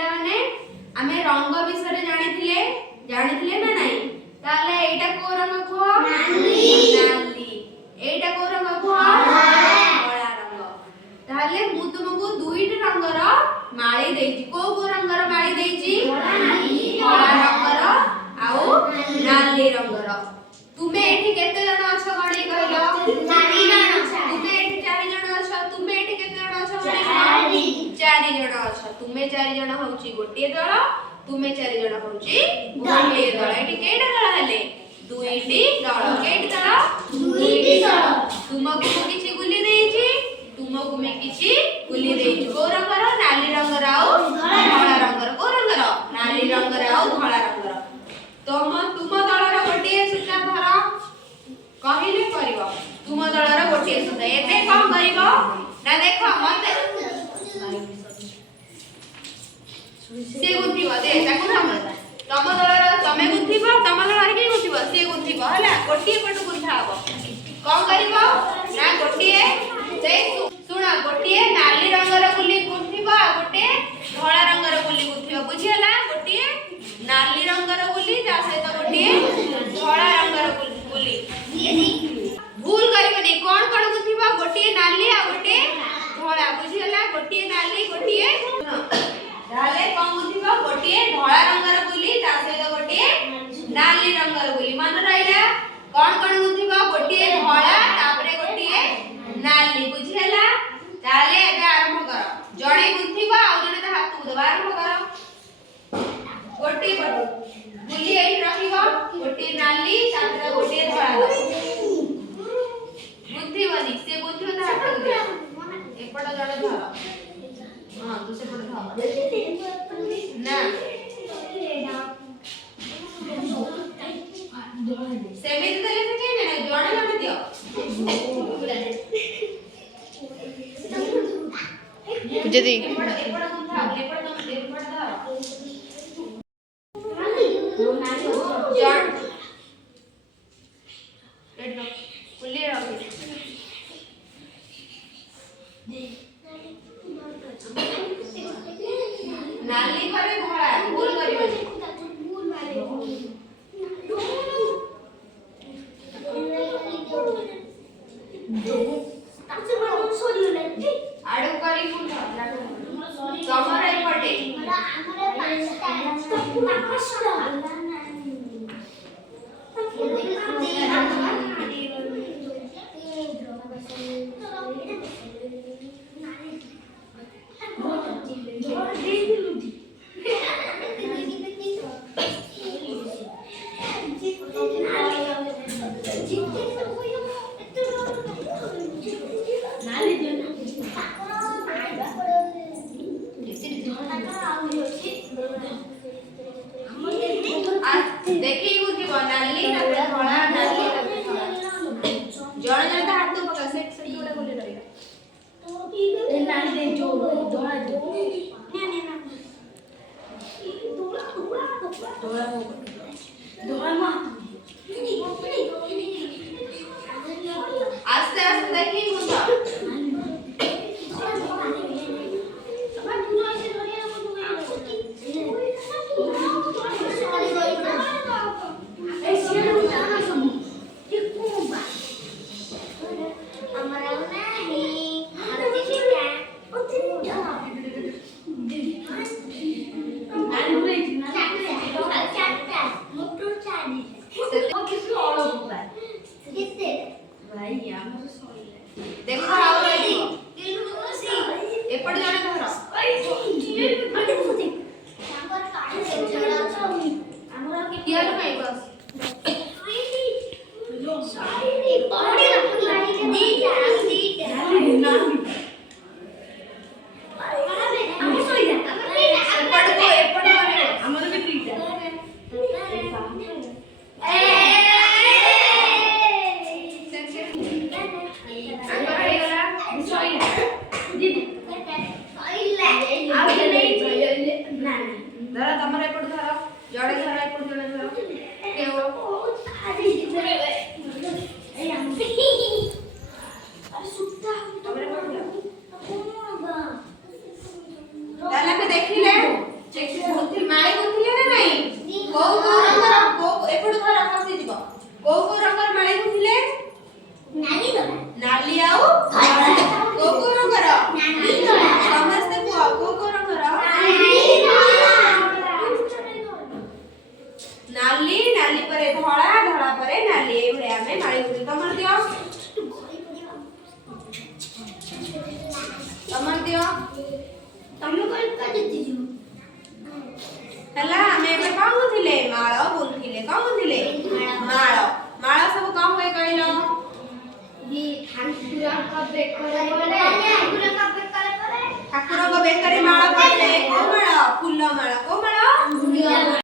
पिलाने आमे रंग विषय जानिथिले ना नहीं ताले एटा को रंग को नाली एटा को रंग को धला रंग ताले मु तुमको दुईटा रंगर माळी देछि को रंगर माळी देछि धला रंगर आउ नाली रंगर तुमे एठी केते जण अछ गणी कहलो 4 जण तुमे एठी 4 जण अछ तुमे एठी केते जण अछ गणी 4 जण अछ तुमे 4 जण होउची गोटे दल तुमे 4 जण होउची गोटे दल एठी केटा दल हले दुईटी दल केटी दल दुईटी दल तुमको किछि गुली देछि तुमको मैं किछि गुली देछि को रंगर नाली रंगर आउ धला रंगर को रंगर नाली रंगर आउ धला रंगर तुम दलर गोटे सूता धर कहिले करबो तुम दलर गोटे सूता एबे कोन करबो ना देखो मते से गुथिबो दे ताको हम तम दलर तमे गुथिबो तम दलर के गुथिबो से गुथिबो हला गोटे पट गुथा हबो कोन करबो ना गोटे से सुन गोटे नाली रंगर गुली गुथिबो गोटे धला रंगर गुली गुथिबो बुझियला गोटे नाली रंगर गुली ता सहित गोटे धला रंगर गुली भूल करबनी कोन कोन गुथिबा गोटे नाली आ गोटे धला बुझियला गोटे नाली गोटे डाले कोन गुथिबा गोटे धला रंगर गुली ता सहित गोटे नाली रंगर गुली मन रहिला कोन कोन गुथिबा गोटे धला तापरे गोटे नाली बुझियला डाले एबे आरंभ कर जणे गुथिबा आ जणे त हाथ उदबा आरंभ कर गोटे पट गुली एई रखिबो गोटे नाली तापरे गोटे धला बुद्धि बनी से बुद्धि त हाथ दे एपट जड़े धर हां तू से पट धर ना सेमित देले से के ने जड़े जड़े दियो जदी एपट गुथा एपट तुम एपट धर जड़ एडो कुली रखी नाली करे धड़ा भूल करिवनी भूल मारे तासे मन सोलिले आडू करी फुल तमर एपटे हमरे पांचटा देखी गुथी बनाली ना धड़ा नाली जण जण हाथ तो पका सेट सेट गोडे गोले रहिला तो की नाली दे जो धड़ा दो ना धड़ा मा आस्ते आस्ते देखी गुथा देखो आओ रेडी एपट जाने धर हमरा के किया नहीं बस धरा तमरे पड़ धरा जड़े धरा पड़ जड़े धरा केओ